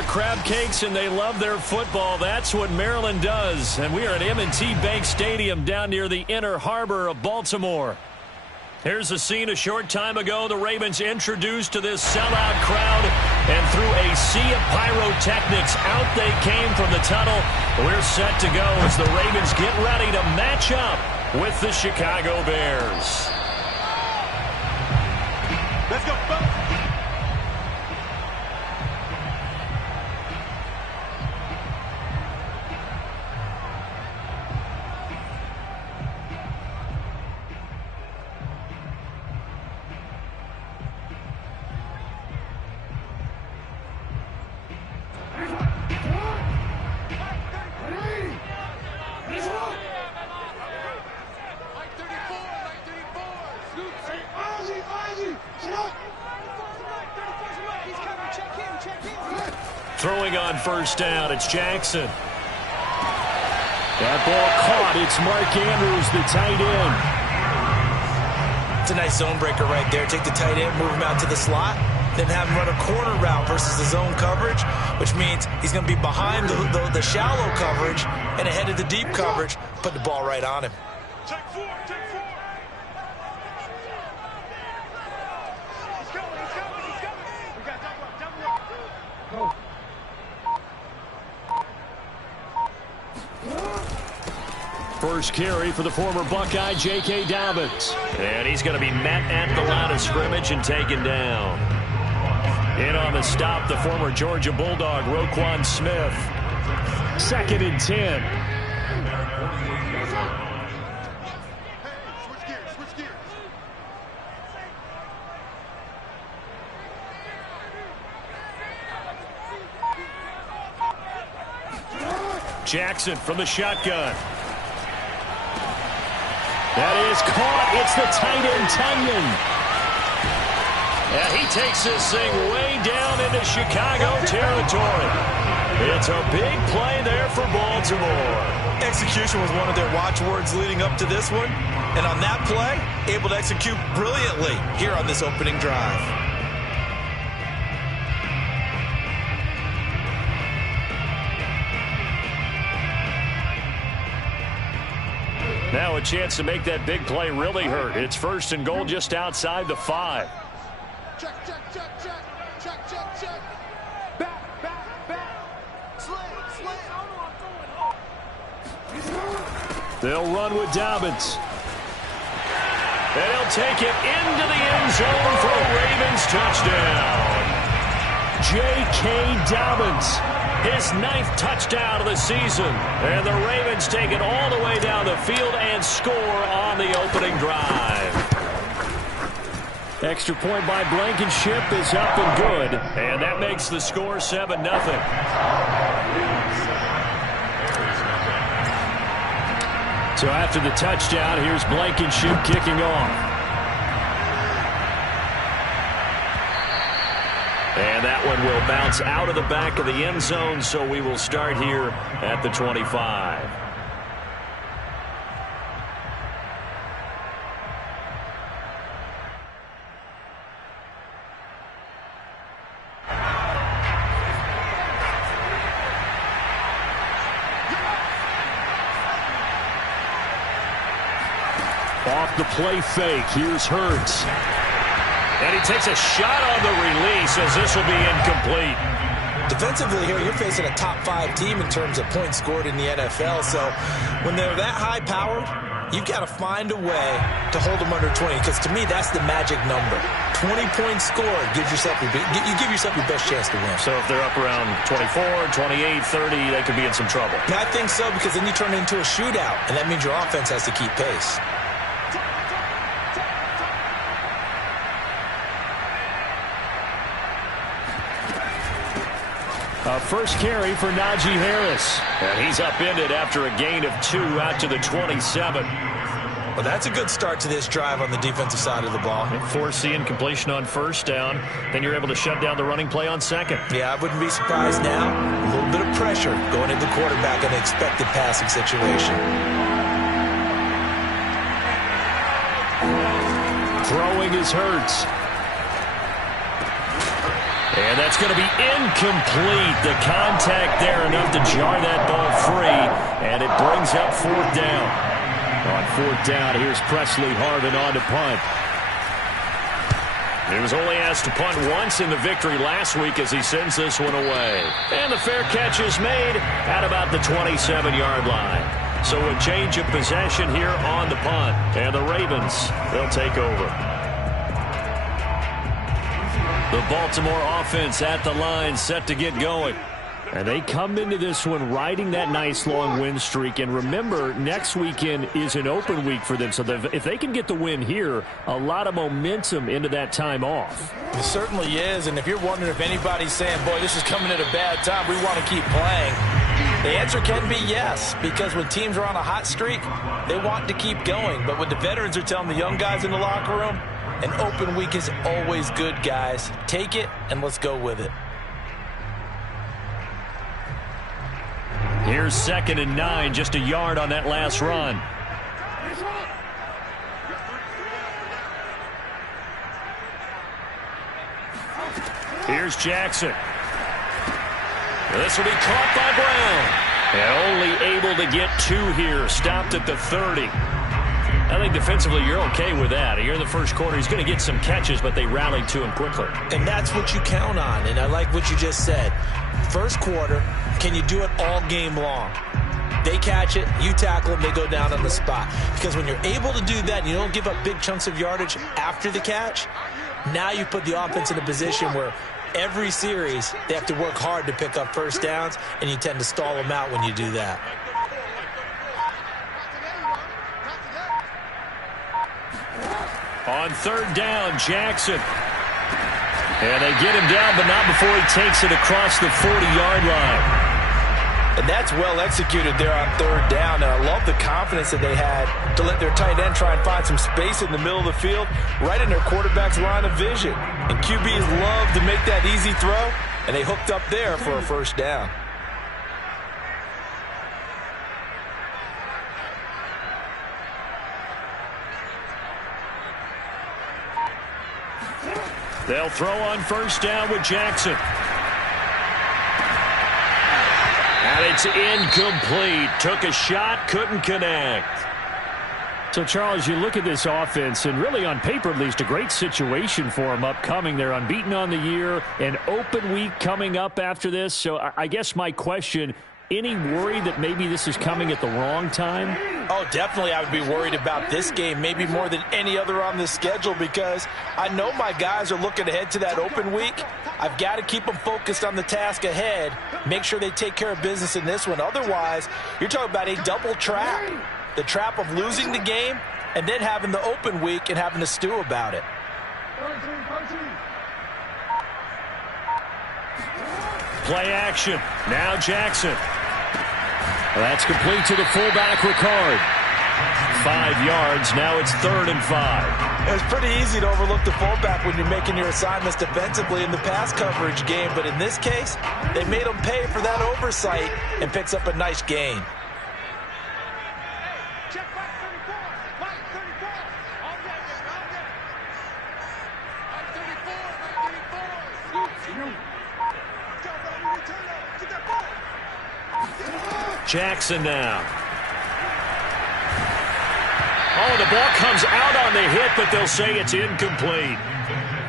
their crab cakes and they love their football. That's what Maryland does. And we are at M&T Bank Stadium down near the Inner Harbor of Baltimore. Here's a scene a short time ago. The Ravens introduced to this sellout crowd, and through a sea of pyrotechnics, out they came from the tunnel. We're set to go as the Ravens get ready to match up with the Chicago Bears. Let's go, folks. Throwing on first down, it's Jackson. That ball caught. It's Mark Andrews, the tight end. It's a nice zone breaker right there. Take the tight end, move him out to the slot, then have him run a corner route versus the zone coverage, which means he's going to be behind the shallow coverage and ahead of the deep coverage. Put the ball right on him. Take four, take four. He's coming, he's coming, he's coming. We got double up. Go. First carry for the former Buckeye, J.K. Dobbins. And he's going to be met at the line of scrimmage and taken down. In on the stop, the former Georgia Bulldog, Roquan Smith. 2nd and 10. Switch gears, switch gears. Jackson from the shotgun. That is caught. It's the tight end, Tunyon. And he takes this thing way down into Chicago territory. It's a big play there for Baltimore. Execution was one of their watchwords leading up to this one. And on that play, able to execute brilliantly here on this opening drive. Now a chance to make that big play really hurt. It's 1st and goal just outside the 5. Check, check, check, check. Check, check, check. Back, back, back. Slam, slam. They'll run with Dobbins. And he'll take it into the end zone for a Ravens touchdown. J.K. Dobbins, his 9th touchdown of the season. And the Ravens take it all the way down the field and score on the opening drive. Extra point by Blankenship is up and good. And that makes the score 7-0. So after the touchdown, here's Blankenship kicking off. And that one will bounce out of the back of the end zone, so we will start here at the 25. Off the play fake, here's Hurts. And he takes a shot on the release as this will be incomplete. Defensively here, you're facing a top 5 team in terms of points scored in the NFL. So when they're that high-powered, you've got to find a way to hold them under 20. Because to me, that's the magic number. 20 points scored, you give yourself your best chance to win. So if they're up around 24, 28, 30, they could be in some trouble. I think so, because then you turn it into a shootout, and that means your offense has to keep pace. First carry for Najee Harris. And he's upended after a gain of 2 out to the 27. Well, that's a good start to this drive on the defensive side of the ball. Force the incompletion on first down. Then you're able to shut down the running play on second. Yeah, I wouldn't be surprised now. A little bit of pressure going into the quarterback in an expected passing situation. Throwing is Hurts. And that's going to be incomplete. The contact there enough to jar that ball free, and it brings up fourth down. On fourth down, here's Presley Harvin on to punt. He was only asked to punt once in the victory last week as he sends this one away. And the fair catch is made at about the 27-yard line. So a change of possession here on the punt. And the Ravens, they'll take over. The Baltimore offense at the line, set to get going. And they come into this one riding that nice long win streak. And remember, next weekend is an open week for them. So if they can get the win here, a lot of momentum into that time off. It certainly is. And if you're wondering if anybody's saying, boy, this is coming at a bad time, we want to keep playing, the answer can be yes. Because when teams are on a hot streak, they want to keep going. But what the veterans are telling the young guys in the locker room, an open week is always good, guys. Take it, and let's go with it. Here's 2nd and 9, just a yard on that last run. Here's Jackson. This will be caught by Brown. And only able to get 2 here. Stopped at the 30. I think defensively you're okay with that. Here in the first quarter, he's going to get some catches, but they rallied to him quickly. And that's what you count on, and I like what you just said. First quarter, can you do it all game long? They catch it, you tackle them, they go down on the spot. Because when you're able to do that and you don't give up big chunks of yardage after the catch, now you put the offense in a position where every series they have to work hard to pick up first downs, and you tend to stall them out when you do that. On 3rd down, Jackson. And they get him down, but not before he takes it across the 40-yard line. And that's well executed there on 3rd down. And I love the confidence that they had to let their tight end try and find some space in the middle of the field, right in their quarterback's line of vision. And QBs love to make that easy throw, and they hooked up there for a first down. They'll throw on 1st down with Jackson. And it's incomplete. Took a shot, couldn't connect. So, Charles, you look at this offense, and really on paper at least, a great situation for them upcoming. They're unbeaten on the year, an open week coming up after this. So I guess my question, any worry that maybe this is coming at the wrong time? Oh, definitely I would be worried about this game, maybe more than any other on this schedule, because I know my guys are looking ahead to that open week. I've got to keep them focused on the task ahead, make sure they take care of business in this one. Otherwise, you're talking about a double trap. The trap of losing the game and then having the open week and having to stew about it. Play action. Now Jackson. Well, that's complete to the fullback, Ricard. 5 yards. Now it's 3rd and 5. It's pretty easy to overlook the fullback when you're making your assignments defensively in the pass coverage game. But in this case, they made him pay for that oversight and picks up a nice gain. Jackson now. Oh, the ball comes out on the hit, but they'll say it's incomplete.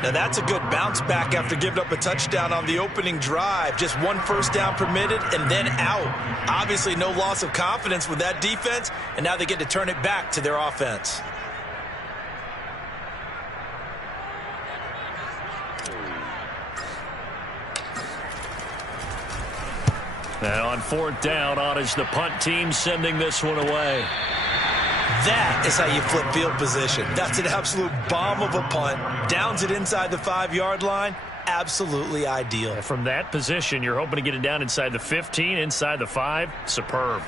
Now that's a good bounce back after giving up a touchdown on the opening drive. Just 1 first down permitted and then out. Obviously no loss of confidence with that defense, and now they get to turn it back to their offense. And on 4th down, on is the punt team sending this one away. That is how you flip field position. That's an absolute bomb of a punt. Downs it inside the 5-yard line. Absolutely ideal. From that position, you're hoping to get it down inside the 15, inside the 5. Superb.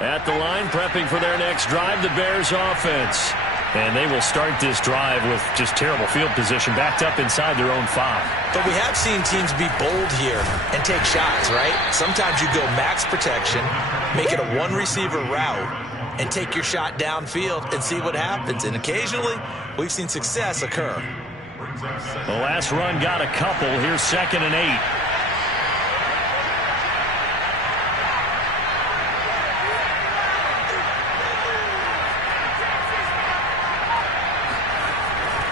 At the line, prepping for their next drive, the Bears offense. And they will start this drive with just terrible field position, backed up inside their own 5. But we have seen teams be bold here and take shots, right? Sometimes you go max protection, make it a 1-receiver route, and take your shot downfield and see what happens. And occasionally, we've seen success occur. The last run got a couple. Here's 2nd and 8.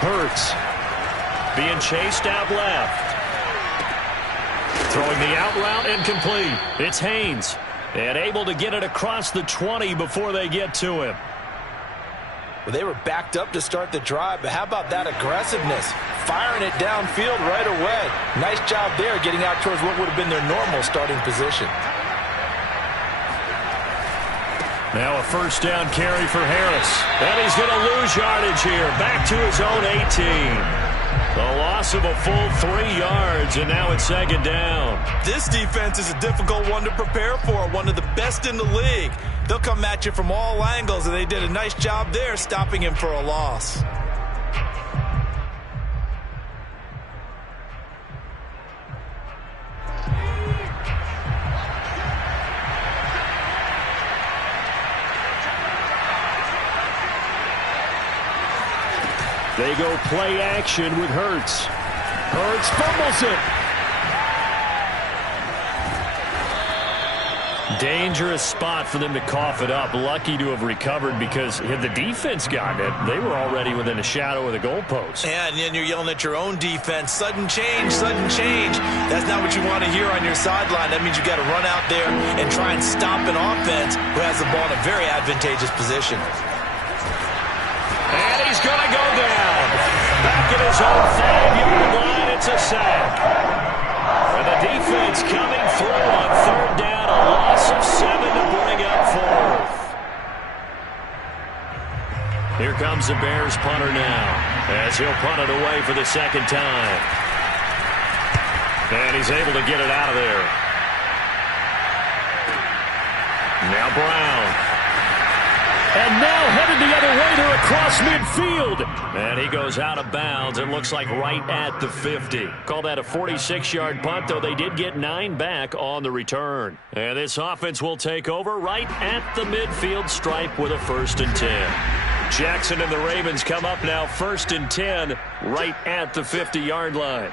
Hurts being chased out left. Throwing the out route incomplete. It's Haynes. And able to get it across the 20 before they get to him. Well, they were backed up to start the drive, but how about that aggressiveness? Firing it downfield right away. Nice job there getting out towards what would have been their normal starting position. Now a first down carry for Harris. And he's going to lose yardage here. Back to his own 18. A loss of a full 3 yards, and now it's 2nd down. This defense is a difficult one to prepare for, one of the best in the league. They'll come at you from all angles, and they did a nice job there stopping him for a loss. They go play action with Hurts. Hurts fumbles it. Dangerous spot for them to cough it up. Lucky to have recovered because had the defense gotten it, they were already within a shadow of the goalpost. Yeah, and then you're yelling at your own defense. Sudden change, sudden change. That's not what you want to hear on your sideline. That means you got to run out there and try and stop an offense who has the ball in a very advantageous position. And he's going to go down. Back at his own 5-yard line, it's a sack. And the defense coming through on 3rd down, a loss of 7 to bring up 4th. Here comes the Bears punter now, as he'll punt it away for the 2nd time. And he's able to get it out of there. Now Brown. And now headed the other way. They're across midfield. And he goes out of bounds. It looks like right at the 50. Call that a 46-yard punt, though they did get 9 back on the return. And this offense will take over right at the midfield stripe with a 1st and 10. Jackson and the Ravens come up now 1st and 10 right at the 50-yard line.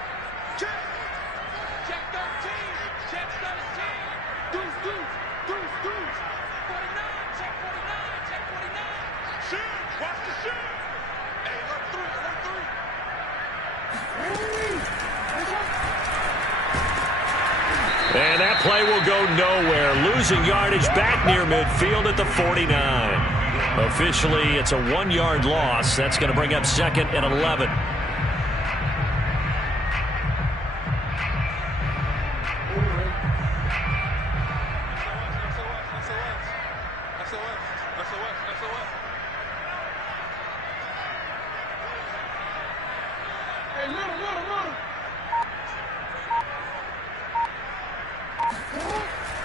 And that play will go nowhere. Losing yardage back near midfield at the 49. Officially, it's a 1-yard loss. That's going to bring up 2nd and 11.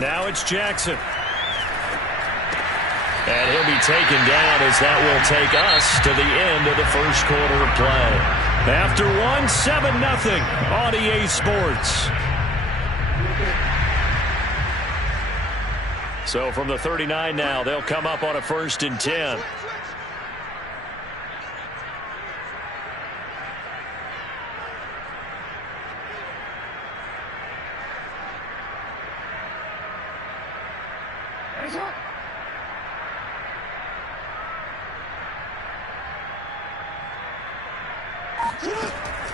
Now it's Jackson. And he'll be taken down as that will take us to the end of the 1st quarter of play. After 1, 7-0 on EA Sports. So from the 39 now, they'll come up on a 1st and 10.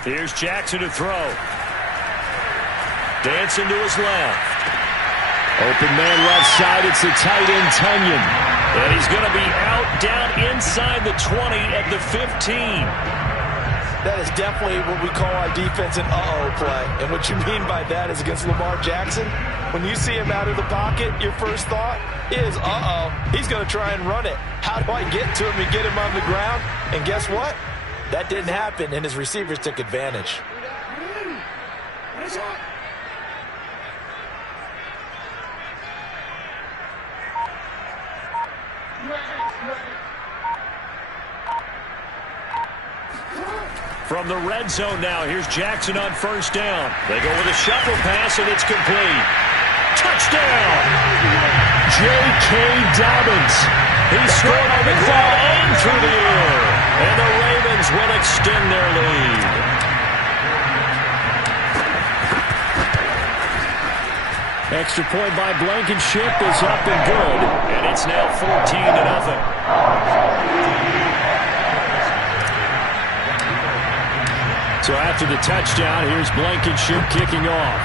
Here's Jackson to throw. Dancing to his left. Open man left side. It's the tight end, Tunyon. And he's going to be out down inside the 20 at the 15. That is definitely what we call our defense an uh-oh play. And what you mean by that is against Lamar Jackson, when you see him out of the pocket, your first thought is, uh-oh, he's going to try and run it. How do I get to him and get him on the ground? And guess what? That didn't happen, and his receivers took advantage. From the red zone now, here's Jackson on 1st down. They go with a shuffle pass, and it's complete. Touchdown! J.K. Dobbins. He scored on the ground and through the air. And the Ravens will extend their lead. Extra point by Blankenship is up and good. And it's now 14-0. So after the touchdown, here's Blankenship kicking off.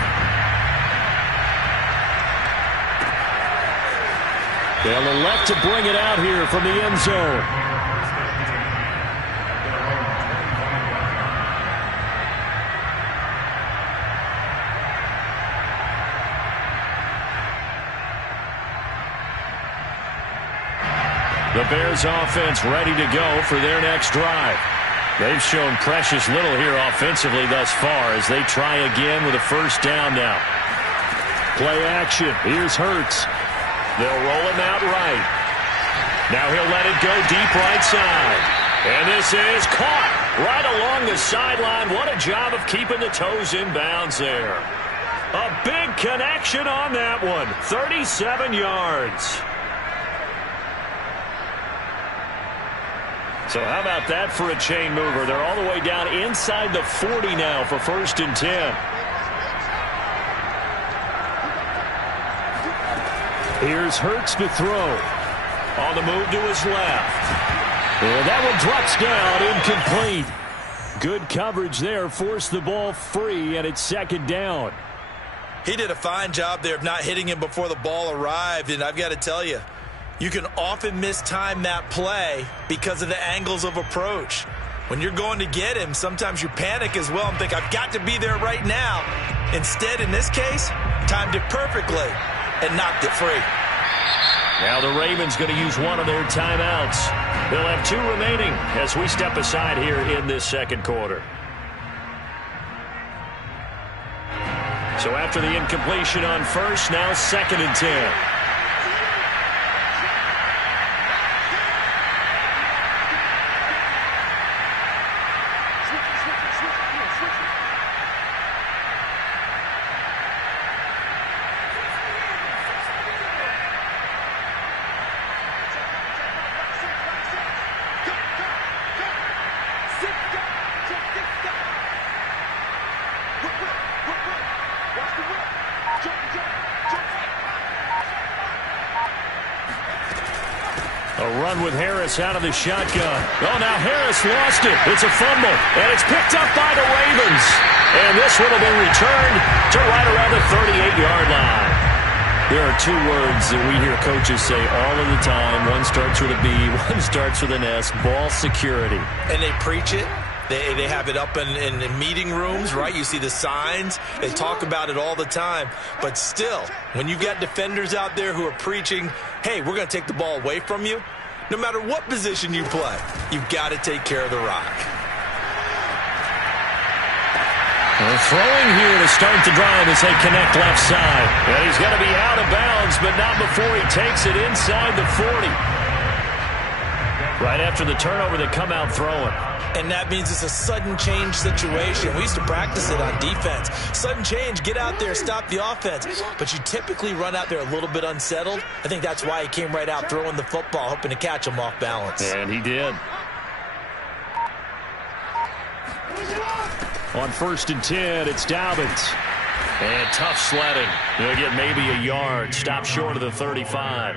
They'll elect to bring it out here from the end zone. The Bears offense ready to go for their next drive. They've shown precious little here offensively thus far as they try again with a first down now. Play action. Here's Hurts. They'll roll him out right. Now he'll let it go deep right side. And this is caught right along the sideline. What a job of keeping the toes in bounds there. A big connection on that one. 37 yards. So how about that for a chain mover? They're all the way down inside the 40 now for 1st and 10. Here's Hurts to throw. On the move to his left. And that one drops down, incomplete. Good coverage there, forced the ball free, and it's 2nd down. He did a fine job there of not hitting him before the ball arrived, and I've got to tell you, you can often mistime that play because of the angles of approach. When you're going to get him, sometimes you panic as well and think, I've got to be there right now. Instead, in this case, timed it perfectly and knocked it free. Now the Ravens going to use one of their timeouts. They'll have 2 remaining as we step aside here in this 2nd quarter. So after the incompletion on first, now 2nd and 10. With Harris out of the shotgun. Oh, now Harris lost it. It's a fumble, and it's picked up by the Ravens. And this one will be returned to right around the 38-yard line. There are 2 words that we hear coaches say all of the time. One starts with a B, one starts with an S, ball security. And they preach it. They have it up in meeting rooms, right? You see the signs. They talk about it all the time. But still, when you've got defenders out there who are preaching, hey, we're going to take the ball away from you, no matter what position you play, you've got to take care of the rock. They're throwing here to start the drive as they connect left side. And he's going to be out of bounds, but not before he takes it inside the 40. Right after the turnover, they come out throwing. And that means it's a sudden change situation. We used to practice it on defense. Sudden change, get out there, stop the offense. But you typically run out there a little bit unsettled. I think that's why he came right out throwing the football, hoping to catch him off balance. And he did. On 1st and 10, it's Dobbins. And tough sledding. He'll get maybe a yard. Stop short of the 35.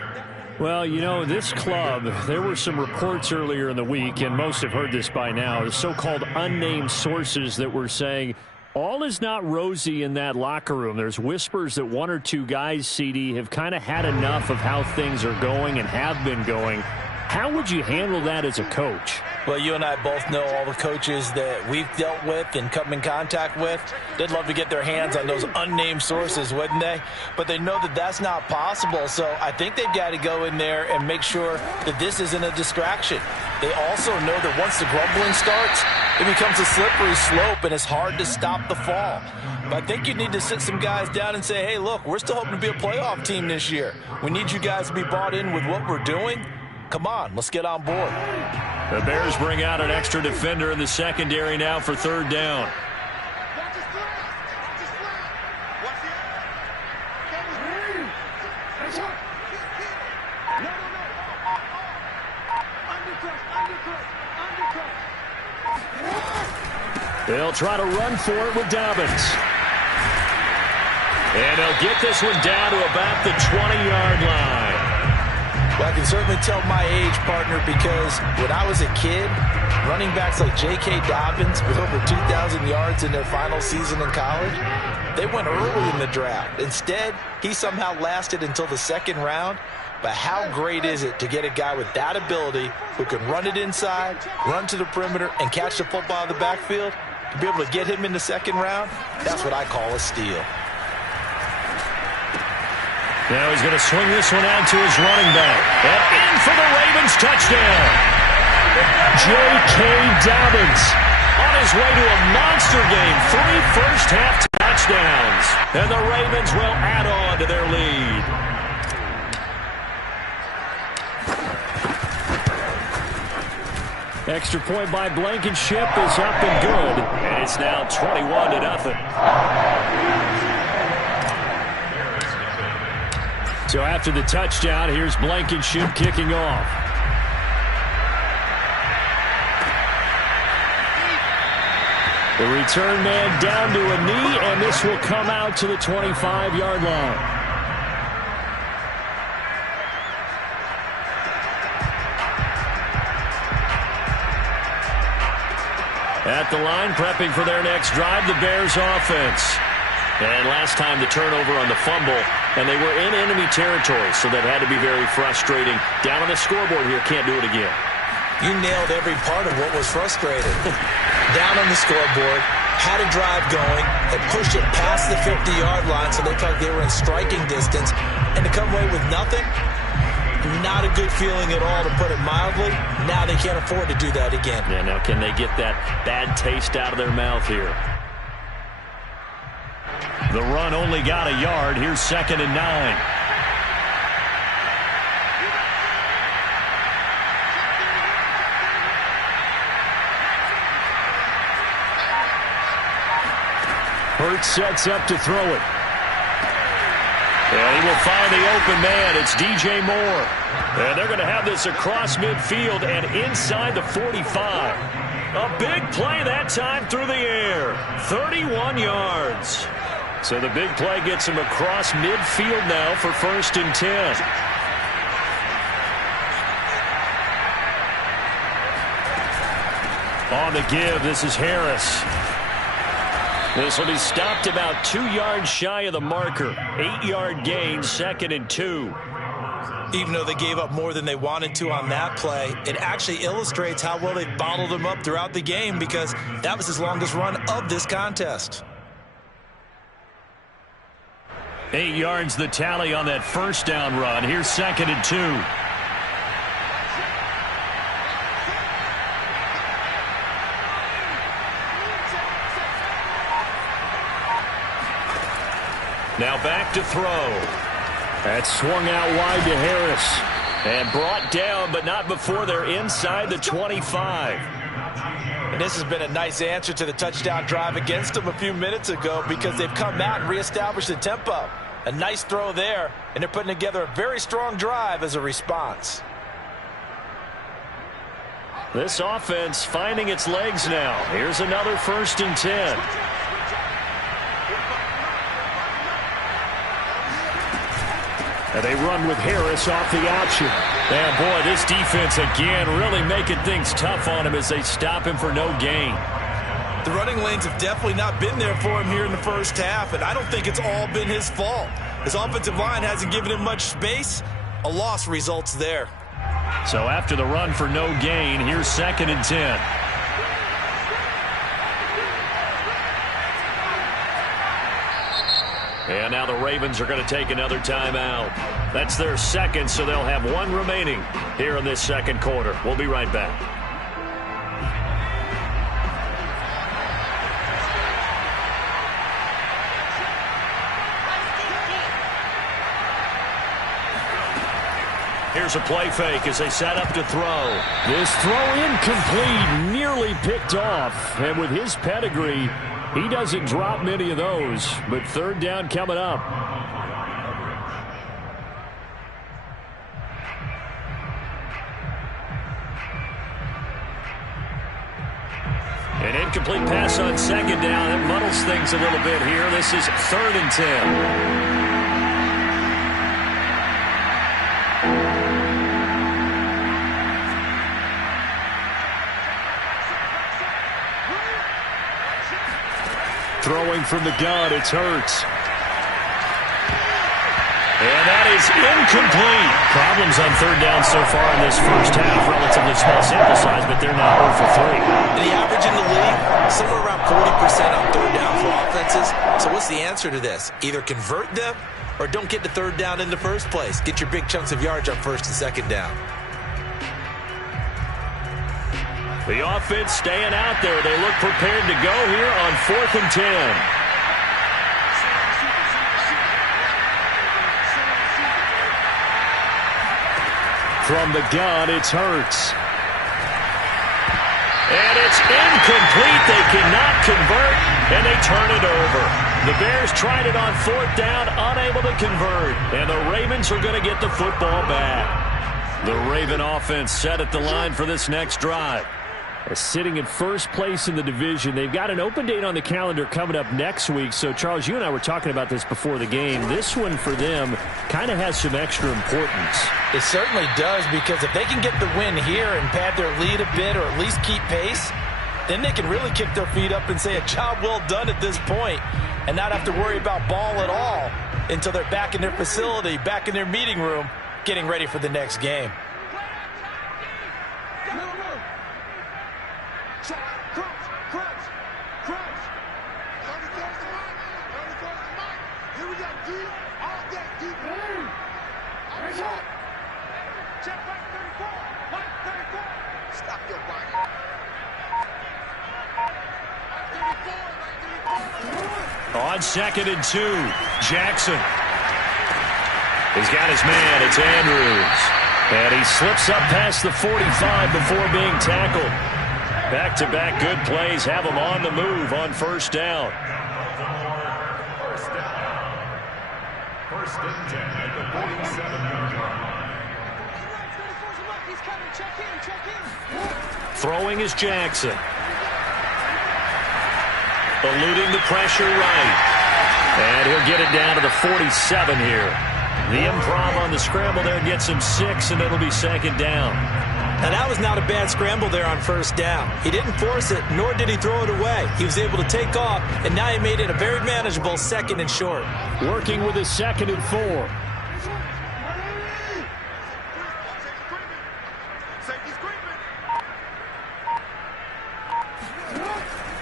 Well, you know, this club, there were some reports earlier in the week, and most have heard this by now, the so-called unnamed sources that were saying all is not rosy in that locker room. There's whispers that 1 or 2 guys, CD, have kind of had enough of how things are going and have been going. How would you handle that as a coach? Well, you and I both know all the coaches that we've dealt with and come in contact with. They'd love to get their hands on those unnamed sources, wouldn't they? But they know that that's not possible, so I think they've got to go in there and make sure that this isn't a distraction. They also know that once the grumbling starts, it becomes a slippery slope, and it's hard to stop the fall. But I think you need to sit some guys down and say, hey, look, we're still hoping to be a playoff team this year. We need you guys to be bought in with what we're doing. Come on, let's get on board. The Bears bring out an extra defender in the secondary now for 3rd down. They'll try to run for it with Dobbins. And he'll get this one down to about the 20-yard line. Well, I can certainly tell my age, partner, because when I was a kid, running backs like J.K. Dobbins with over 2,000 yards in their final season in college, they went early in the draft. Instead, he somehow lasted until the second round. But how great is it to get a guy with that ability who can run it inside, run to the perimeter, and catch the football in the backfield? To be able to get him in the second round, that's what I call a steal. Now he's going to swing this one out to his running back. And in for the Ravens touchdown. J.K. Dobbins on his way to a monster game. 3 first-half touchdowns. And the Ravens will add on to their lead. Extra point by Blankenship is up and good. And it's now 21-0. So after the touchdown, here's Blankenship kicking off. The return man down to a knee, and this will come out to the 25-yard line. At the line, prepping for their next drive, the Bears offense. And last time the turnover on the fumble, and they were in enemy territory, so that had to be very frustrating. Down on the scoreboard here, can't do it again. You nailed every part of what was frustrating. Down on the scoreboard, had a drive going, had pushed it past the 50-yard line, so they felt like they were in striking distance, and to come away with nothing, not a good feeling at all, to put it mildly. Now they can't afford to do that again. Yeah, now can they get that bad taste out of their mouth here? The run only got a yard. Here's 2nd and 9. Hurts sets up to throw it. And he will find the open man. It's DJ Moore. And they're going to have this across midfield and inside the 45. A big play that time through the air. 31 yards. So the big play gets him across midfield now for 1st and 10. On the give, this is Harris. This will be stopped about 2 yards shy of the marker. 8-yard gain, 2nd and 2. Even though they gave up more than they wanted to on that play, it actually illustrates how well they bottled him up throughout the game, because that was his longest run of this contest. 8 yards the tally on that first down run. Here's 2nd and 2. Now back to throw. That's swung out wide to Harris. And brought down, but not before they're inside the 25. And this has been a nice answer to the touchdown drive against them a few minutes ago, because they've come out and reestablished the tempo. A nice throw there, and they're putting together a very strong drive as a response. This offense finding its legs now. Here's another 1st and 10. And they run with Harris off the option. And boy, this defense again really making things tough on him as they stop him for no gain. The running lanes have definitely not been there for him here in the first half, and I don't think it's all been his fault. His offensive line hasn't given him much space. A loss results there. So after the run for no gain, here's 2nd and 10. And now the Ravens are going to take another timeout. That's their second, so they'll have 1 remaining here in this second quarter. We'll be right back. Here's a play fake as they set up to throw. This throw incomplete, nearly picked off. And with his pedigree, he doesn't drop many of those. But 3rd down coming up. And in incomplete pass on second down. That muddles things a little bit here. This is 3rd and 10. Throwing from the gun, it's Hurts. And that is incomplete. Problems on 3rd down so far in this first half. Relatively small sample size, but they're now 0 for 3. The average in the league, somewhere around 40% on 3rd down for offenses. So what's the answer to this? Either convert them or don't get to 3rd down in the first place. Get your big chunks of yards on 1st and 2nd down. The offense staying out there. They look prepared to go here on 4th and 10. From the gun, it's Hurts. And it's incomplete. They cannot convert, and they turn it over. The Bears tried it on 4th down, unable to convert. And the Ravens are going to get the football back. The Raven offense set at the line for this next drive. Sitting in first place in the division. They've got an open date on the calendar coming up next week. So, Charles, you and I were talking about this before the game. This one for them kind of has some extra importance. It certainly does, because if they can get the win here and pad their lead a bit or at least keep pace, then they can really kick their feet up and say a job well done at this point and not have to worry about ball at all until they're back in their facility, back in their meeting room, getting ready for the next game. On 2nd and 2, Jackson. He's got his man. It's Andrews. And he slips up past the 45 before being tackled. Back-to-back good plays have him on the move on 1st down. First and 10 at the 47-yard line. Throwing is Jackson. Eluding the pressure right. And he'll get it down to the 47 here. The improv on the scramble there gets him 6, and it'll be 2nd down. Now, that was not a bad scramble there on 1st down. He didn't force it, nor did he throw it away. He was able to take off, and now he made it a very manageable 2nd and short. Working with his 2nd and 4.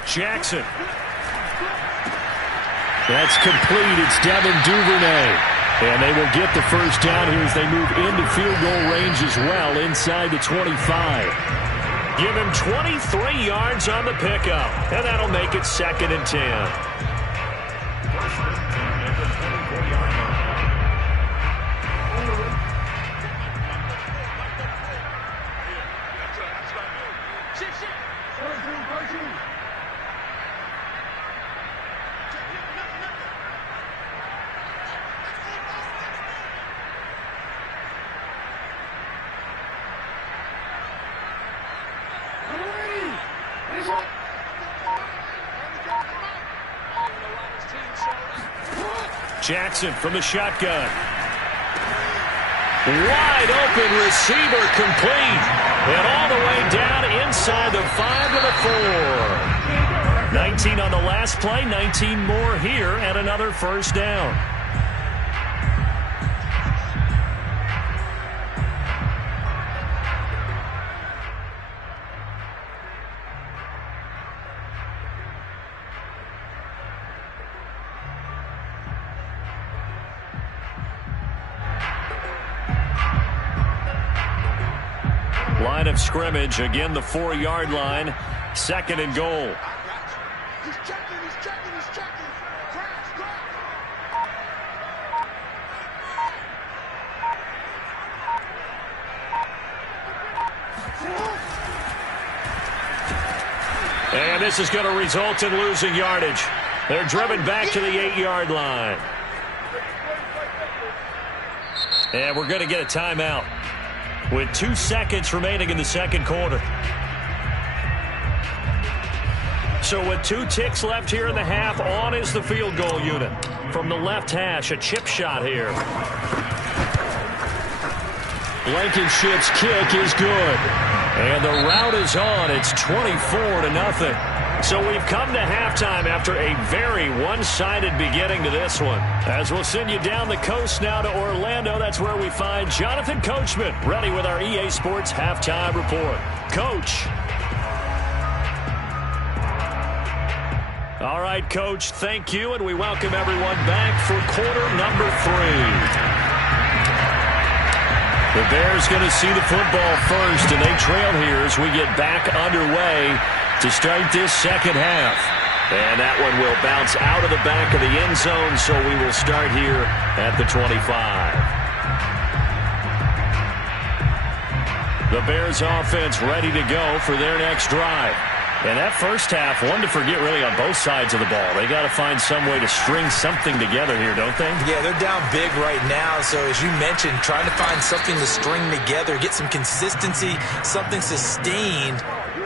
Jackson. That's complete. It's Devin Duvernay. And they will get the 1st down here as they move into field goal range as well inside the 25. Give him 23 yards on the pickup. And that'll make it 2nd and 10. Jackson from the shotgun. Wide open receiver complete. And all the way down inside the 5 to the 4. 19 on the last play, 19 more here, and another 1st down. Line of scrimmage, again the 4-yard line, 2nd and goal. He's checking, he's checking, he's checking. Crash, crash. And this is going to result in losing yardage. They're driven back to the 8-yard line. And we're going to get a timeout with 2 seconds remaining in the 2nd quarter. So with 2 ticks left here in the half, on is the field goal unit. From the left hash, a chip shot here. Blankenship's kick is good. And the route is on. It's 24-0. So we've come to halftime after a very one-sided beginning to this one. As we'll send you down the coast now to Orlando, that's where we find Jonathan Coachman, ready with our EA Sports Halftime Report. Coach. All right, Coach, thank you, and we welcome everyone back for quarter number 3. The Bears going to see the football first, and they trail here as we get back underway to start this second half. And that one will bounce out of the back of the end zone, so we will start here at the 25. The Bears offense ready to go for their next drive. And that first half, one to forget really on both sides of the ball. They got to find some way to string something together here, don't they? Yeah, they're down big right now. So as you mentioned, trying to find something to string together, get some consistency, something sustained,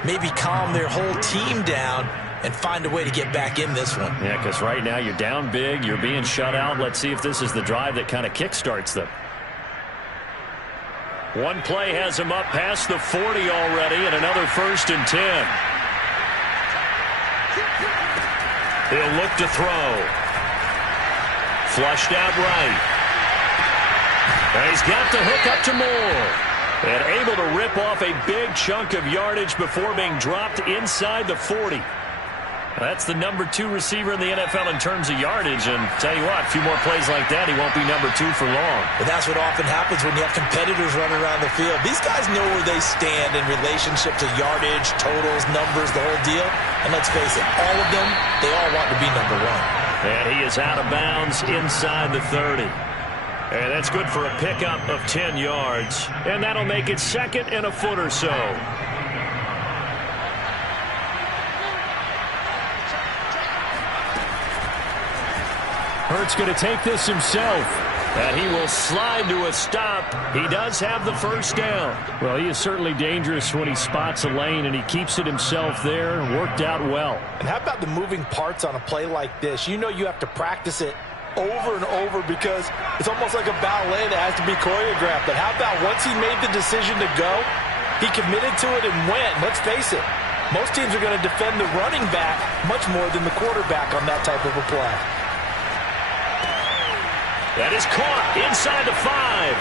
maybe calm their whole team down and find a way to get back in this one. Yeah, because right now you're down big, you're being shut out. Let's see if this is the drive that kind of kickstarts them. One play has him up past the 40 already, and another 1st and 10. He'll look to throw. Flushed out right. And he's got the hook up to Moore. And able to rip off a big chunk of yardage before being dropped inside the 40. That's the number 2 receiver in the NFL in terms of yardage. And tell you what, a few more plays like that, he won't be number 2 for long. But that's what often happens when you have competitors running around the field. These guys know where they stand in relationship to yardage, totals, numbers, the whole deal. And let's face it, all of them, they all want to be number 1. And he is out of bounds inside the 30. And that's good for a pickup of 10 yards. And that'll make it 2nd and a foot or so. Hurts going to take this himself. And he will slide to a stop. He does have the first down. Well, he is certainly dangerous when he spots a lane, and he keeps it himself there. Worked out well. And how about the moving parts on a play like this? You know you have to practice it over and over because it's almost like a ballet that has to be choreographed. But how about once he made the decision to go, he committed to it and went. Let's face it, most teams are going to defend the running back much more than the quarterback on that type of a play. That is caught inside the 5.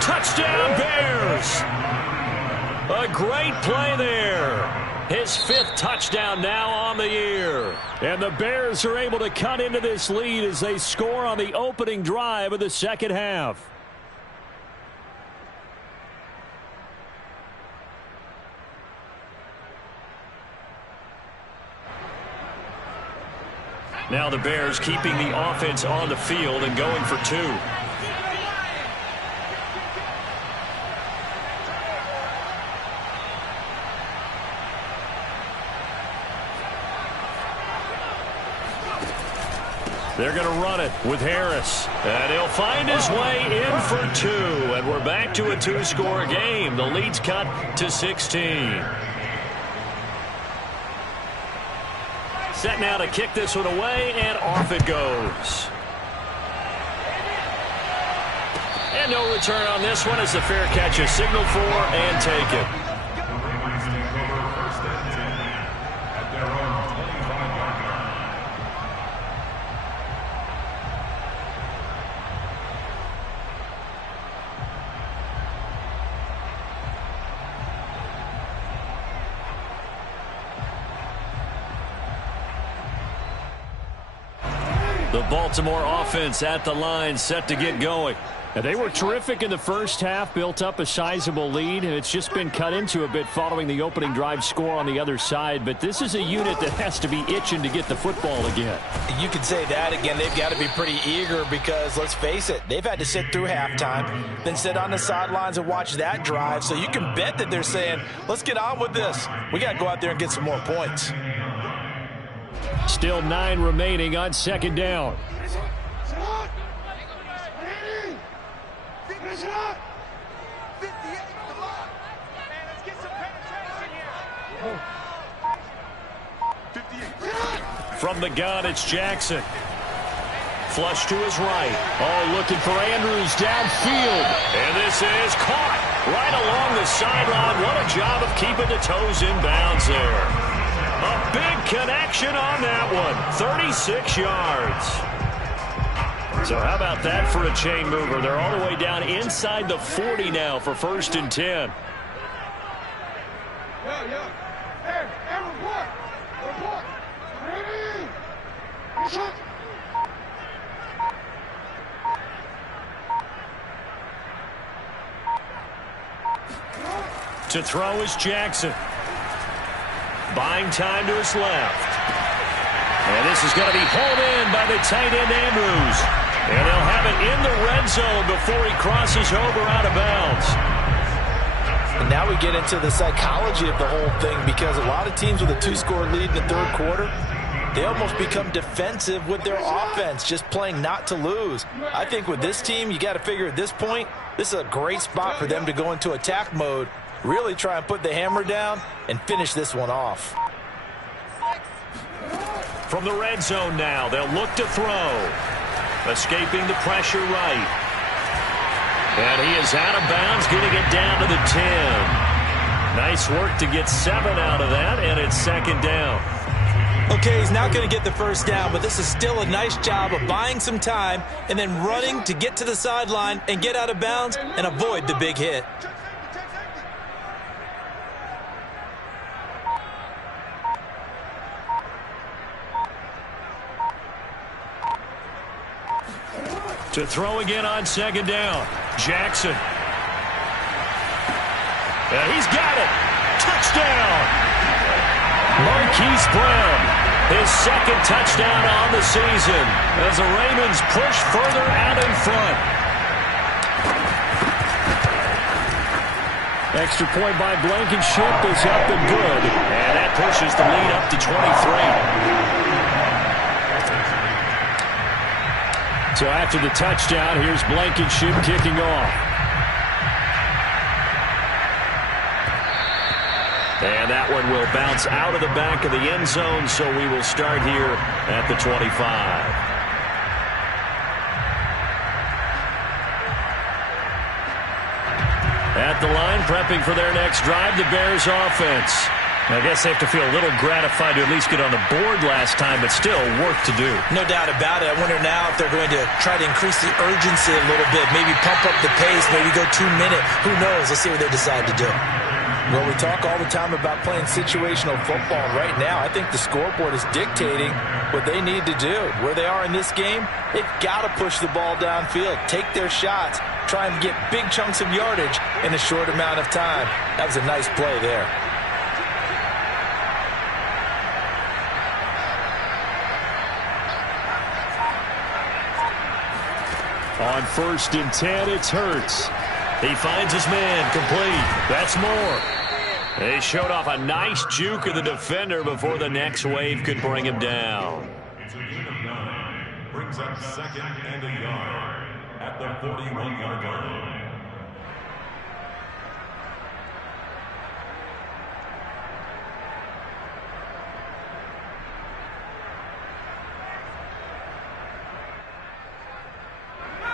Touchdown, Bears. A great play there. His 5th touchdown now on the year. And the Bears are able to cut into this lead as they score on the opening drive of the second half. Now the Bears keeping the offense on the field and going for 2. They're going to run it with Harris. And he'll find his way in for 2. And we're back to a 2-score game. The lead's cut to 16. Set now to kick this one away, and off it goes. And no return on this one as the fair catch is signaled for and taken. The Baltimore offense at the line, set to get going. And they were terrific in the first half, built up a sizable lead, and it's just been cut into a bit following the opening drive score on the other side. But this is a unit that has to be itching to get the football again. You could say that again. They've got to be pretty eager because, let's face it, they've had to sit through halftime, then sit on the sidelines and watch that drive. So you can bet that they're saying, let's get on with this. We got to go out there and get some more points. Still 9 remaining on second down. From the gun, it's Jackson. Flush to his right. Oh, looking for Andrews downfield. And this is caught right along the sideline. What a job of keeping the toes in bounds there. A big connection on that one. 36 yards. So how about that for a chain mover? They're all the way down inside the 40 now for 1st and 10. Yeah. Hey, report. Ready? To throw is Jackson. Buying time to his left. And this is going to be hauled in by the tight end Andrews. And they'll have it in the red zone before he crosses over out of bounds. And now we get into the psychology of the whole thing, because a lot of teams with a 2-score lead in the 3rd quarter, they almost become defensive with their offense, just playing not to lose. I think with this team, you got to figure at this point, this is a great spot for them to go into attack mode, really try and put the hammer down and finish this one off. From the red zone now, they'll look to throw. Escaping the pressure right. And he is out of bounds, getting it down to the 10. Nice work to get 7 out of that, and it's 2nd down. Okay, he's not going to get the 1st down, but this is still a nice job of buying some time and then running to get to the sideline and get out of bounds and avoid the big hit. To throw again on 2nd down. Jackson. And he's got it. Touchdown. Marquise Brown. His 2nd touchdown on the season as the Ravens push further out in front. Extra point by Blankenship is up and good. And that pushes the lead up to 23. So after the touchdown, here's Blankenship kicking off. And that one will bounce out of the back of the end zone, so we will start here at the 25. At the line, prepping for their next drive, the Bears offense. I guess they have to feel a little gratified to at least get on the board last time, but still work to do. No doubt about it. I wonder now if they're going to try to increase the urgency a little bit, maybe pump up the pace, maybe go 2-minute. Who knows? Let's see what they decide to do. Well, we talk all the time about playing situational football. Right now, I think the scoreboard is dictating what they need to do. Where they are in this game, they've got to push the ball downfield, take their shots, try and get big chunks of yardage in a short amount of time. That was a nice play there. On 1st and 10, it's Hurts. He finds his man, complete. That's more. They showed off a nice juke of the defender before the next wave could bring him down. It's a gain of 9. Brings up 2nd and a yard at the 41-yard line.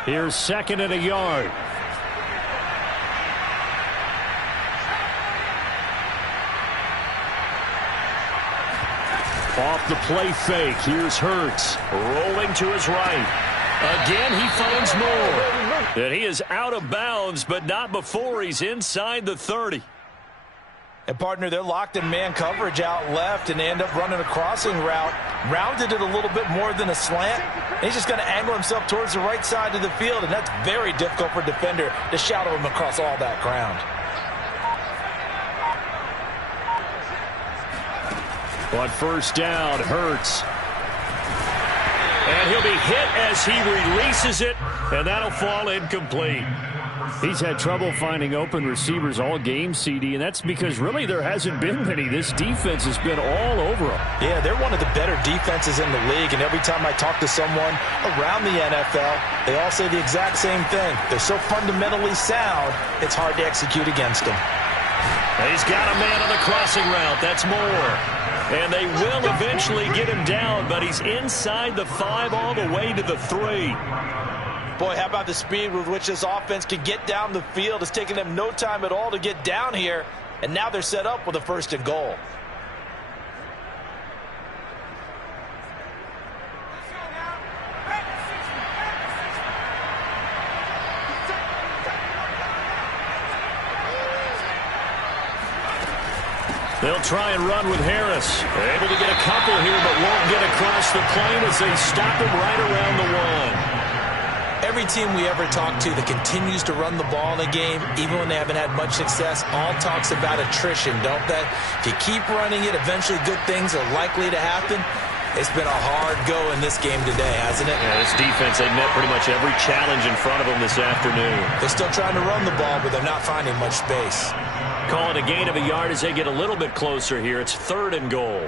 Here's 2nd and a yard. Off the play fake. Here's Hurts. Rolling to his right. Again, he finds more. And he is out of bounds, but not before he's inside the 30. And, partner, they're locked in man coverage out left, and they end up running a crossing route. Rounded it a little bit more than a slant. And he's just going to angle himself towards the right side of the field, and that's very difficult for a defender to shadow him across all that ground. On 1st down, Hurts. And he'll be hit as he releases it, and that'll fall incomplete. He's had trouble finding open receivers all game, CD, and that's because really there hasn't been many. This defense has been all over them. Yeah, they're one of the better defenses in the league, and every time I talk to someone around the NFL, they all say the exact same thing. They're so fundamentally sound, it's hard to execute against them. He's got a man on the crossing route. That's Moore. And they will eventually get him down, but he's inside the 5 all the way to the 3. Boy, how about the speed with which this offense can get down the field? It's taken them no time at all to get down here, and now they're set up with a 1st and goal. They'll try and run with Harris. They're able to get a couple here, but won't get across the plane as they stop him right around the 1. Every team we ever talk to that continues to run the ball in a game, even when they haven't had much success, all talks about attrition, don't they? If you keep running it, eventually good things are likely to happen. It's been a hard go in this game today, hasn't it? Yeah, this defense, they met pretty much every challenge in front of them this afternoon. They're still trying to run the ball, but they're not finding much space. Call it a gain of a yard as they get a little bit closer here. It's 3rd and goal.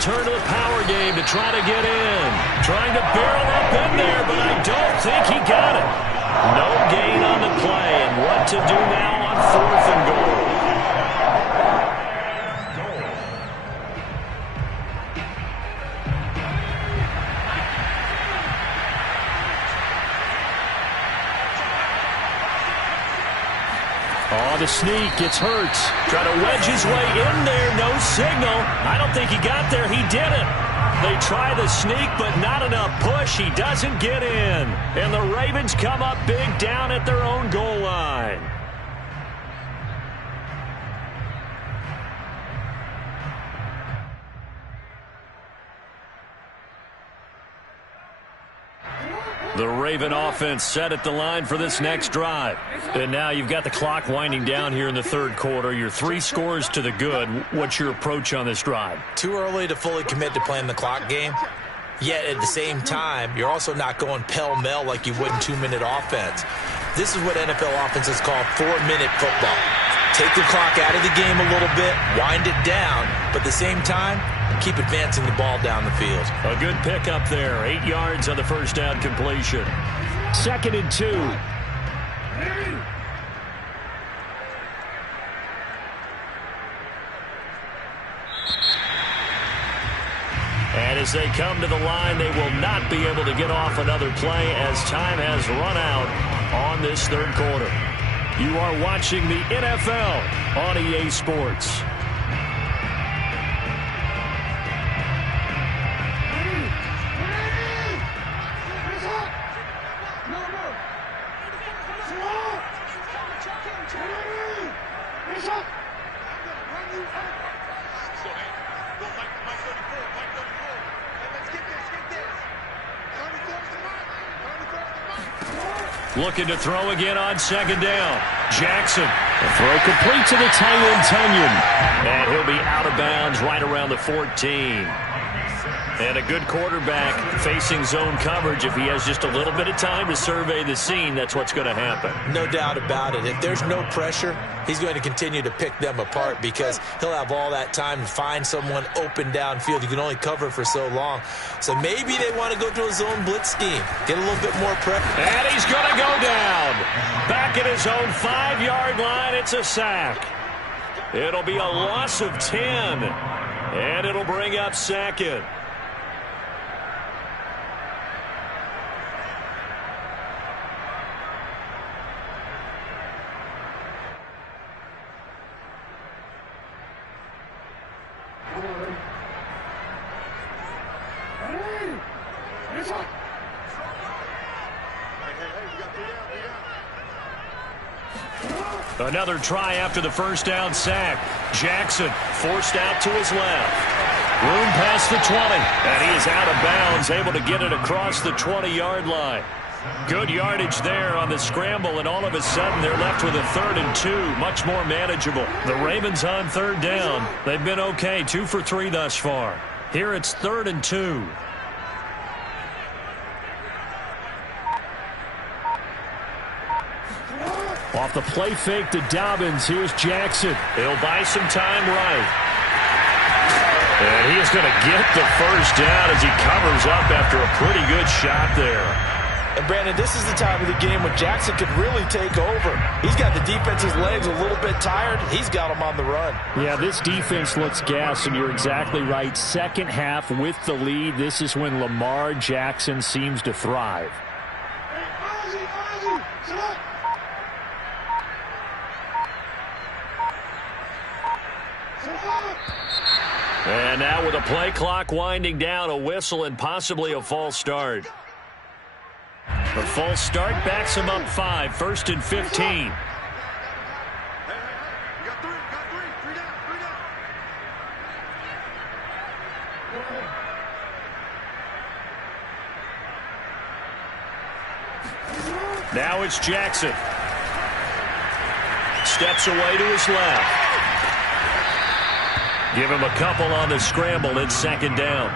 Turn to the power game to try to get in. Trying to barrel up in there, but I don't think he got it. No gain on the play, and what to do now on 4th and goal. Oh, the sneak gets Hurts. Try to wedge his way in there. No signal. I don't think he got there. He didn't. They try the sneak, but not enough push. He doesn't get in. And the Ravens come up big down at their own goal line. The Raven offense set at the line for this next drive. And now you've got the clock winding down here in the 3rd quarter. You're 3 scores to the good. What's your approach on this drive? Too early to fully commit to playing the clock game. Yet at the same time, you're also not going pell-mell like you would in 2-minute offense. This is what NFL offenses call 4-minute football. Take the clock out of the game a little bit, wind it down, but at the same time, keep advancing the ball down the field. A good pickup there. 8 yards on the 1st down completion. 2nd and 2. And as they come to the line, they will not be able to get off another play as time has run out on this 3rd quarter. You are watching the NFL on EA Sports. Looking to throw again on 2nd down. Jackson. The throw complete to the tight end, Tunyon. And he'll be out of bounds right around the 14. And a good quarterback facing zone coverage. If he has just a little bit of time to survey the scene, that's what's going to happen. No doubt about it. If there's no pressure, he's going to continue to pick them apart because he'll have all that time to find someone open downfield. You can only cover for so long. So maybe they want to go to a zone blitz scheme, get a little bit more pressure. And he's going to go down. Back at his own 5-yard line, it's a sack. It'll be a loss of 10. And it'll bring up 2nd. Another try after the 1st down sack. Jackson forced out to his left. Room past the 20. And he is out of bounds, able to get it across the 20-yard line. Good yardage there on the scramble, and all of a sudden they're left with a 3rd and 2. Much more manageable. The Ravens on 3rd down. They've been okay, 2 for 3 thus far. Here it's 3rd and 2. Off the play fake to Dobbins, here's Jackson. He'll buy some time right. And he is going to get the first down as he covers up after a pretty good shot there. And Brandon, this is the time of the game when Jackson could really take over. He's got the defense's legs a little bit tired. He's got them on the run. Yeah, this defense looks gassed, and you're exactly right. Second half with the lead, this is when Lamar Jackson seems to thrive. And now with the play clock winding down, a whistle and possibly a false start. The false start backs him up 5, 1st and 15. Now it's Jackson. Steps away to his left. Give him a couple on the scramble. It's second down.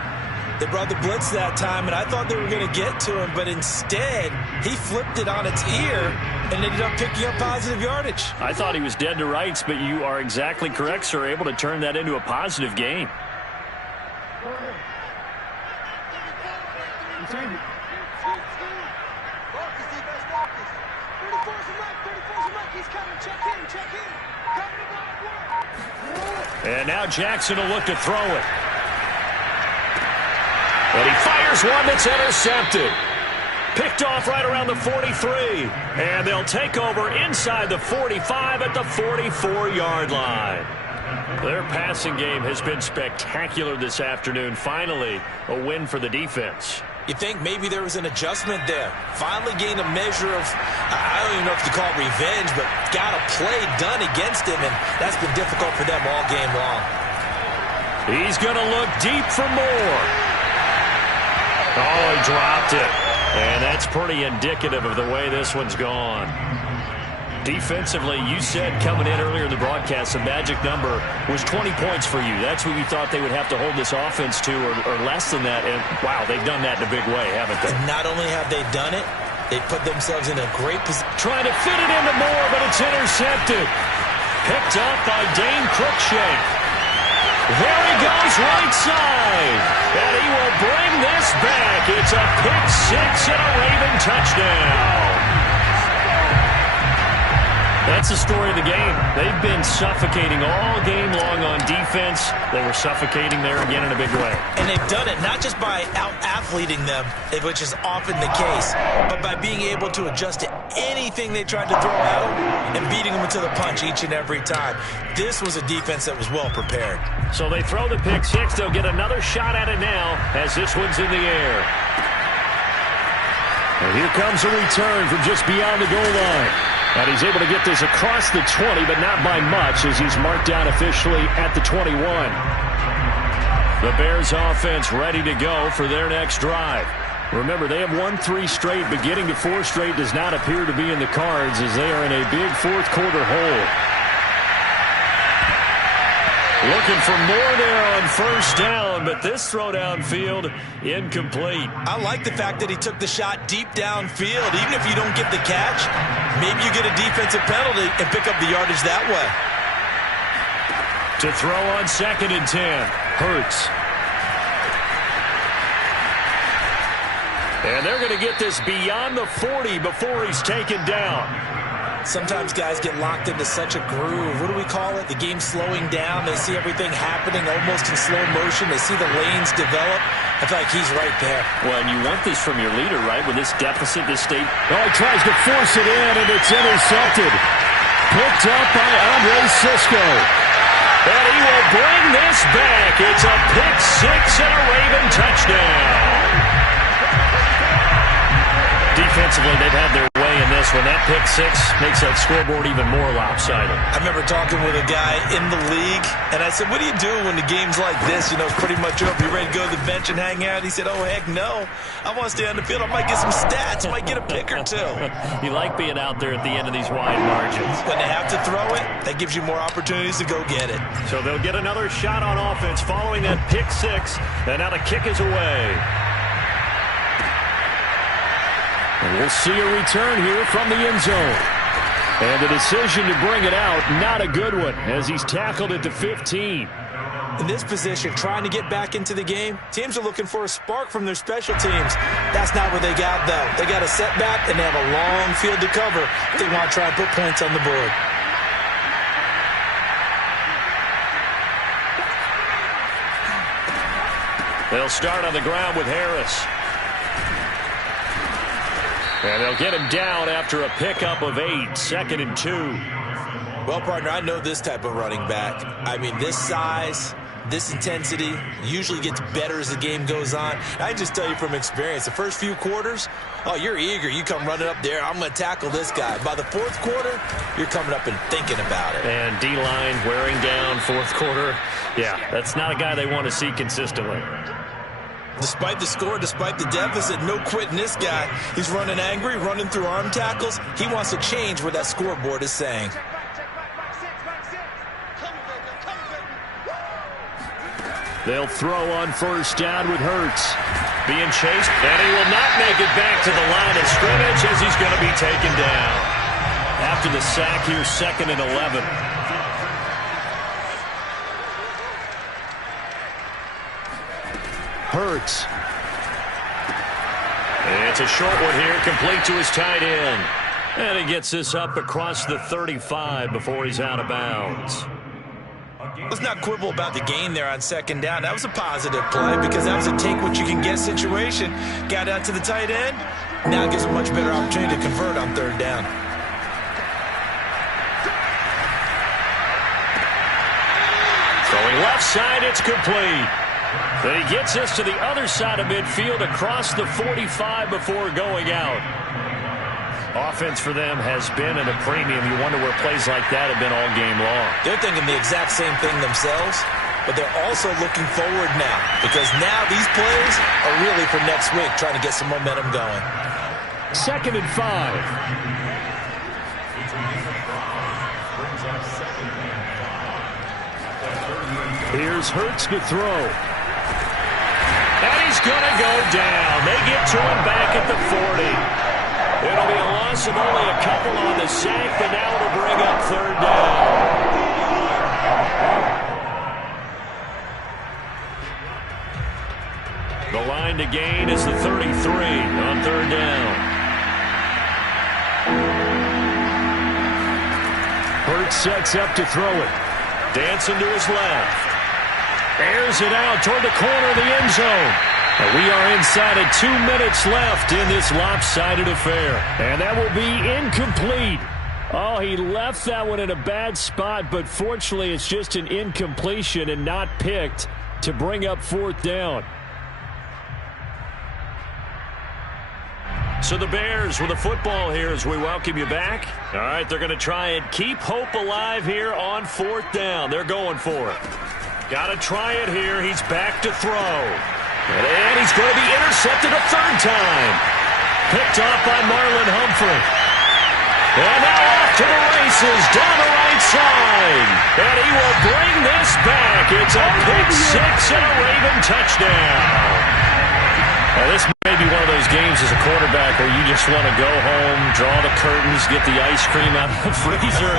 They brought the blitz that time, and I thought they were going to get to him, but instead, he flipped it on its ear and ended up picking up positive yardage. I thought he was dead to rights, but you are exactly correct, sir, able to turn that into a positive gain. And now Jackson will look to throw it. And he fires one that's intercepted. Picked off right around the 43. And they'll take over inside the 45 at the 44-yard line. Their passing game has been spectacular this afternoon. Finally, a win for the defense. You think maybe there was an adjustment there. Finally gained a measure of, I don't even know if you call it revenge, but got a play done against him, and that's been difficult for them all game long. He's going to look deep for more. Oh, he dropped it. And that's pretty indicative of the way this one's gone. Defensively, you said coming in earlier in the broadcast, the magic number was 20 points for you. That's what you thought they would have to hold this offense to, or less than that. And, wow, they've done that in a big way, haven't they? And not only have they done it, they put themselves in a great position. Trying to fit it into Moore, but it's intercepted. Picked up by Dane Cruikshank. There he goes, right side. And he will bring this back. It's a pick six and a Raven touchdown. That's the story of the game. They've been suffocating all game long on defense. They were suffocating there again in a big way. And they've done it not just by out-athleting them, which is often the case, but by being able to adjust to anything they tried to throw out and beating them to the punch each and every time. This was a defense that was well prepared. So they throw the pick six. They'll get another shot at it now as this one's in the air. And here comes a return from just beyond the goal line. And he's able to get this across the 20, but not by much, as he's marked down officially at the 21. The Bears offense ready to go for their next drive. Remember, they have won 3 straight, but getting to 4 straight does not appear to be in the cards, as they are in a big fourth quarter hole. Looking for more there on first down, but this throw downfield incomplete. I like the fact that he took the shot deep downfield. Even if you don't get the catch, maybe you get a defensive penalty and pick up the yardage that way. To throw on 2nd and 10, Hurts. And they're going to get this beyond the 40 before he's taken down. Sometimes guys get locked into such a groove. What do we call it? The game slowing down. They see everything happening almost in slow motion. They see the lanes develop. I feel like he's right there. Well, and you want this from your leader, right? With this deficit, this state. Oh, he tries to force it in, and it's intercepted. Picked up by Andre Sisco. And he will bring this back. It's a pick six and a Raven touchdown. Defensively, they've had their way in this one. That pick six makes that scoreboard even more lopsided. I remember talking with a guy in the league, and I said, what do you do when the game's like this? You know, it's pretty much over. You ready to go to the bench and hang out? He said, oh, heck no. I want to stay on the field. I might get some stats. I might get a pick or two. You like being out there at the end of these wide margins. When they have to throw it, that gives you more opportunities to go get it. So they'll get another shot on offense following that pick six, and now the kick is away. And we'll see a return here from the end zone. And the decision to bring it out, not a good one, as he's tackled it to 15. In this position, trying to get back into the game, teams are looking for a spark from their special teams. That's not what they got, though. They got a setback, and they have a long field to cover if they want to try and put points on the board. They'll start on the ground with Harris. And they'll get him down after a pickup of 8, 2nd and 2. Well, partner, I know this type of running back. I mean, this size, this intensity usually gets better as the game goes on. I can just tell you from experience, the first few quarters, oh, you're eager. You come running up there, I'm going to tackle this guy. By the fourth quarter, you're coming up and thinking about it. And D-line wearing down fourth quarter. Yeah, that's not a guy they want to see consistently. Despite the score, despite the deficit, no quitting this guy. He's running angry, running through arm tackles. He wants to change what that scoreboard is saying. They'll throw on first down with Hurts. Being chased, and he will not make it back to the line of scrimmage as he's going to be taken down. After the sack here, 2nd and 11. Hurts. It's a short one here, complete to his tight end. And he gets this up across the 35 before he's out of bounds. Let's not quibble about the gain there on 2nd down. That was a positive play because that was a take-what-you-can-get situation. Got out to the tight end. Now it gives him a much better opportunity to convert on 3rd down. Throwing left side, it's complete. Then he gets this to the other side of midfield across the 45 before going out. Offense for them has been at a premium. You wonder where plays like that have been all game long. They're thinking the exact same thing themselves, but they're also looking forward now because now these plays are really for next week, trying to get some momentum going. 2nd and 5. Here's Hurts to throw. And he's going to go down. They get to him back at the 40. It'll be a loss of only a couple on the sack, but now it'll bring up 3rd down. The line to gain is the 33 on 3rd down. Hurts sets up to throw it. Dancing to his left. Airs it out toward the corner of the end zone. And we are inside of 2 minutes left in this lopsided affair. And that will be incomplete. Oh, he left that one in a bad spot, but fortunately it's just an incompletion and not picked to bring up 4th down. So the Bears with the football here as we welcome you back. All right, they're going to try and keep hope alive here on 4th down. They're going for it. Got to try it here. He's back to throw. And he's going to be intercepted a 3rd time. Picked off by Marlon Humphrey. And now off to the races down the right side. And he will bring this back. It's a pick 6 and a Raven touchdown. Now, this may be one of those games as a quarterback where you just want to go home, draw the curtains, get the ice cream out of the freezer,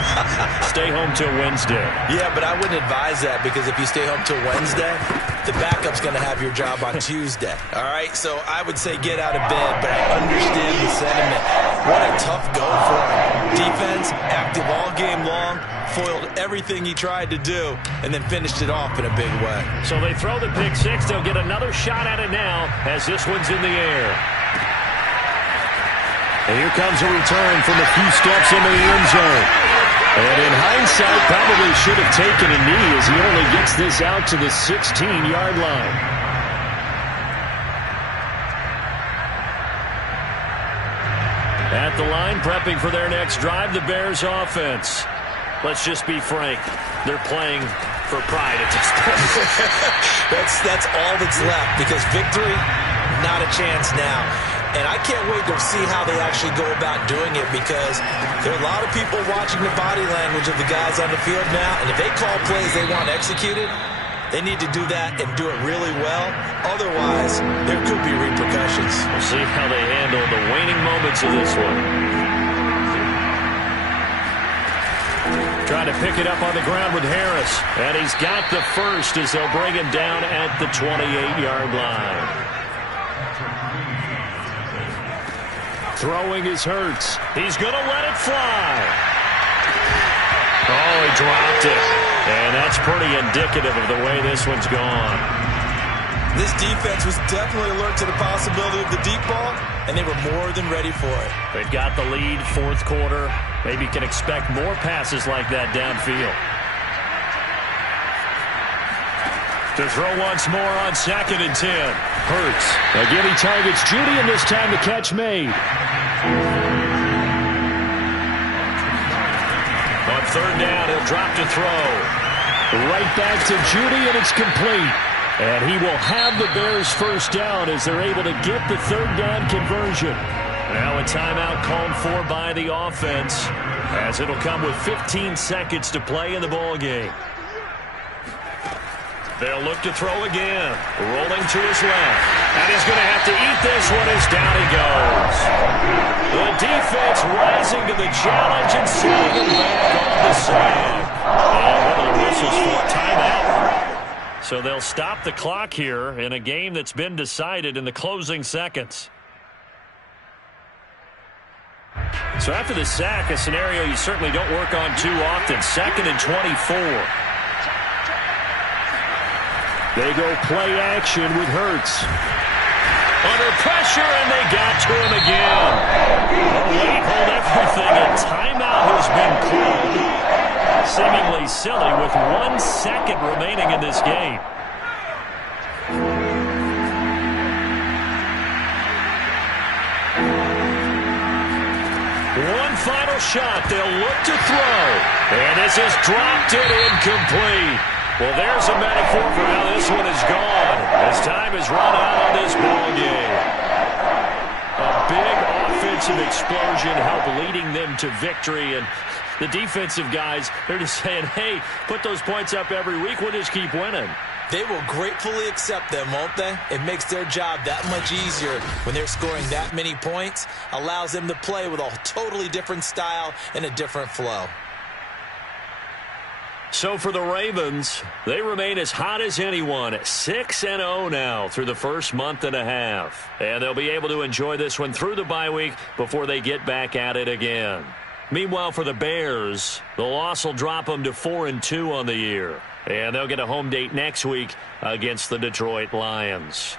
stay home till Wednesday. Yeah, but I wouldn't advise that because if you stay home till Wednesday, the backup's going to have your job on Tuesday. All right, so I would say get out of bed, but I understand the sentiment. What a tough go for him. Defense, active all game long, foiled everything he tried to do, and then finished it off in a big way. So they throw the pick 6. They'll get another shot at it now as this one's in the air. And here comes a return from a few steps into the end zone. And in hindsight, probably should have taken a knee as he only gets this out to the 16-yard line. At the line, prepping for their next drive, the Bears offense. Let's just be frank. They're playing for pride at this point. That's all that's left because victory, not a chance now. And I can't wait to see how they actually go about doing it because there are a lot of people watching the body language of the guys on the field now. And if they call plays they want executed, they need to do that and do it really well. Otherwise, there could be repercussions. We'll see how they handle the waning moments of this one. Trying to pick it up on the ground with Harris. And he's got the first as they'll bring him down at the 28-yard line. Throwing is Hurts. He's going to let it fly. Oh, he dropped it. And that's pretty indicative of the way this one's gone. This defense was definitely alert to the possibility of the deep ball, and they were more than ready for it. They've got the lead, fourth quarter. Maybe can expect more passes like that downfield. To throw once more on 2nd and 10. Hurts. Again, he targets Judy, and this time the catch made. On 3rd down, he'll drop to throw. Right back to Judy, and it's complete. And he will have the Bears first down as they're able to get the 3rd down conversion. Now a timeout called for by the offense as it'll come with 15 seconds to play in the ball game. They'll look to throw again. Rolling to his left. And he's going to have to eat this one as down he goes. The defense rising to the challenge and sending him back on the side. And one of the whistles for timeout. So they'll stop the clock here in a game that's been decided in the closing seconds. So after the sack, a scenario you certainly don't work on too often. 2nd and 24. They go play action with Hurts. Under pressure, and they got to him again. Oh, wait, hold everything. A timeout has been called. Seemingly silly with 1 second remaining in this game. One final shot. They'll look to throw. And this is dropped and incomplete. Well, there's a metaphor for how this one is gone. As time has run out on this ball game. A big offensive explosion helped leading them to victory. And the defensive guys, they're just saying, hey, put those points up every week. We'll just keep winning. They will gratefully accept them, won't they? It makes their job that much easier when they're scoring that many points. Allows them to play with a totally different style and a different flow. So for the Ravens, they remain as hot as anyone, 6-0 now through the first month and a half. And they'll be able to enjoy this one through the bye week before they get back at it again. Meanwhile, for the Bears, the loss will drop them to 4-2 on the year. And they'll get a home date next week against the Detroit Lions.